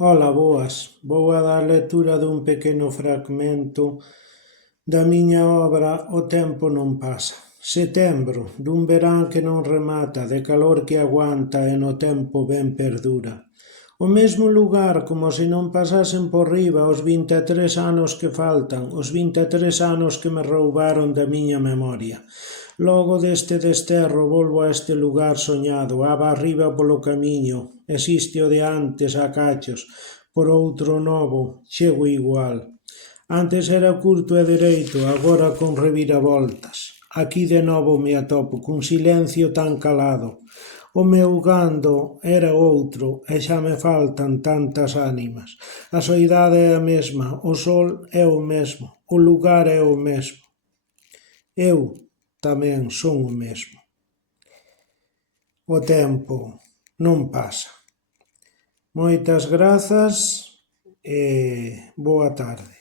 Ola, boas. Vou a dar lectura dun pequeno fragmento da miña obra O tempo non pasa. Setembro, dun verán que non remata, de calor que aguanta e no tempo ben perdura. O mesmo lugar, como se non pasasen por riba os 23 anos que faltan, os 23 anos que me roubaron da miña memoria. Logo deste desterro volvo a este lugar soñado, aba arriba polo camiño, existe o de antes a cachos, por outro novo, chego igual. Antes era curto e dereito, agora con reviravoltas. Aquí de novo me atopo, cun silencio tan calado. O meu gando era outro e xa me faltan tantas ánimas. A soidade é a mesma, o sol é o mesmo, o lugar é o mesmo. Eu tamén son o mesmo. O tempo non pasa. Moitas grazas e boa tarde.